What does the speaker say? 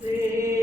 see.